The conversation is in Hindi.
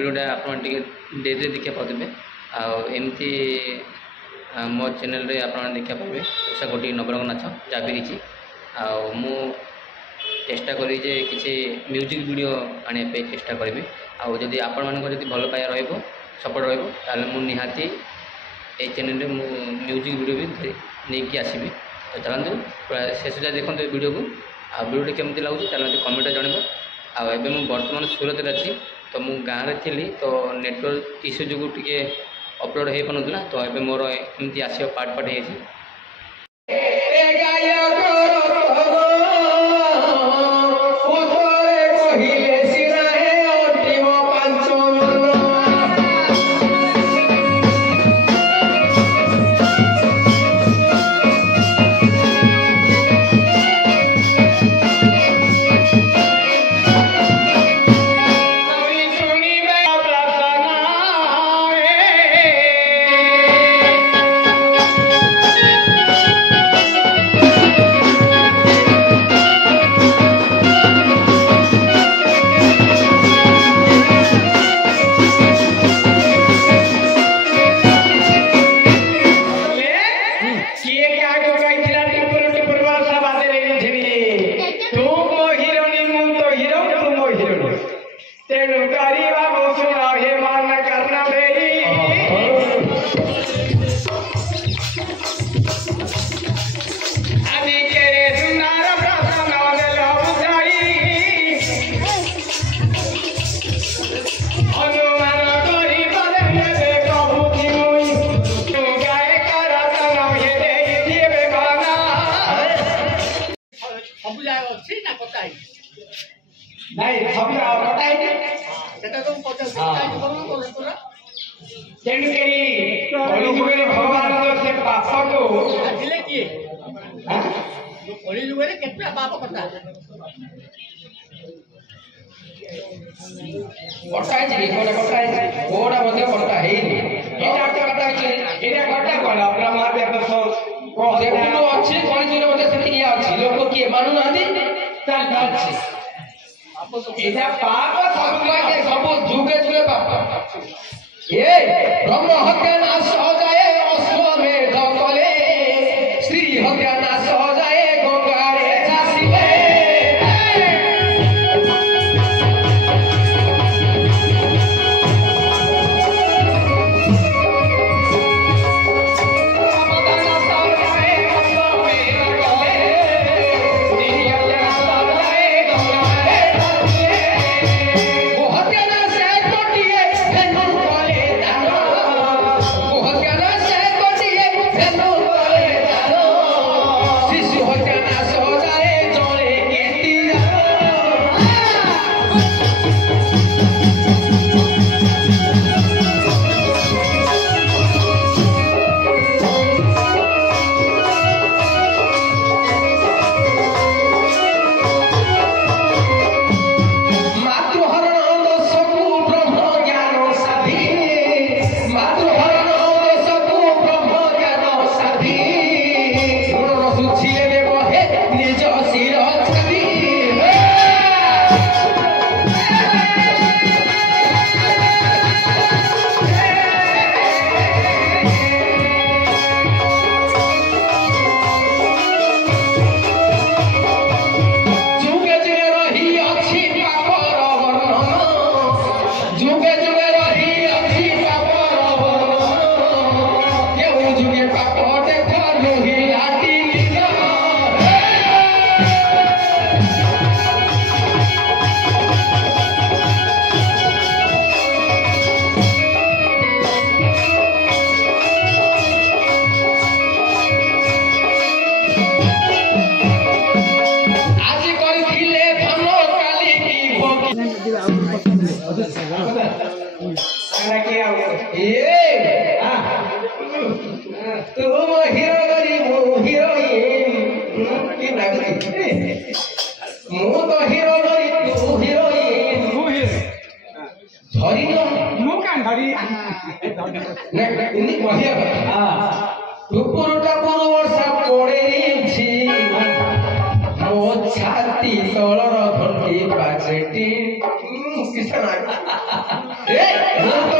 वीडियोटा आप डेरी देखा पाते आमती मो चैनल रे आप देखा पाए उषा गोटी नवरंग नाच जहाँ भी किसी मु चेष्टा करी जे किसी म्यूजिक वीडियो आने चेष्टा करी आदि आपण मान भल पाया सपोर्ट रहा निहाती ये चैनल रे मु म्यूजिक वीडियो भी नहीं आसबि। तो चलते शेष जाए देखो वीडियो को वीडियो केमती लगुच चलते कमेंट जनइब। आबे मुझे बर्तमान सूरत अच्छी तो मु गाँव में थी तो नेटवर्क इश्यू जो टे अपलोड हो पाना तो ये मोर एमती आस पार्ट पार्ट है। भगवान से पाप को पाप कटा लोक किए मानु सब जुगे जुगे पाप ये ब्रह्म हत्या नाश हो जाए अश्वमेध कले स्त्री हत्या नाश हो जाए गंगारे झाँसिले छाती तलर घंटी बाजेटी ଏ ମୁଁ ତ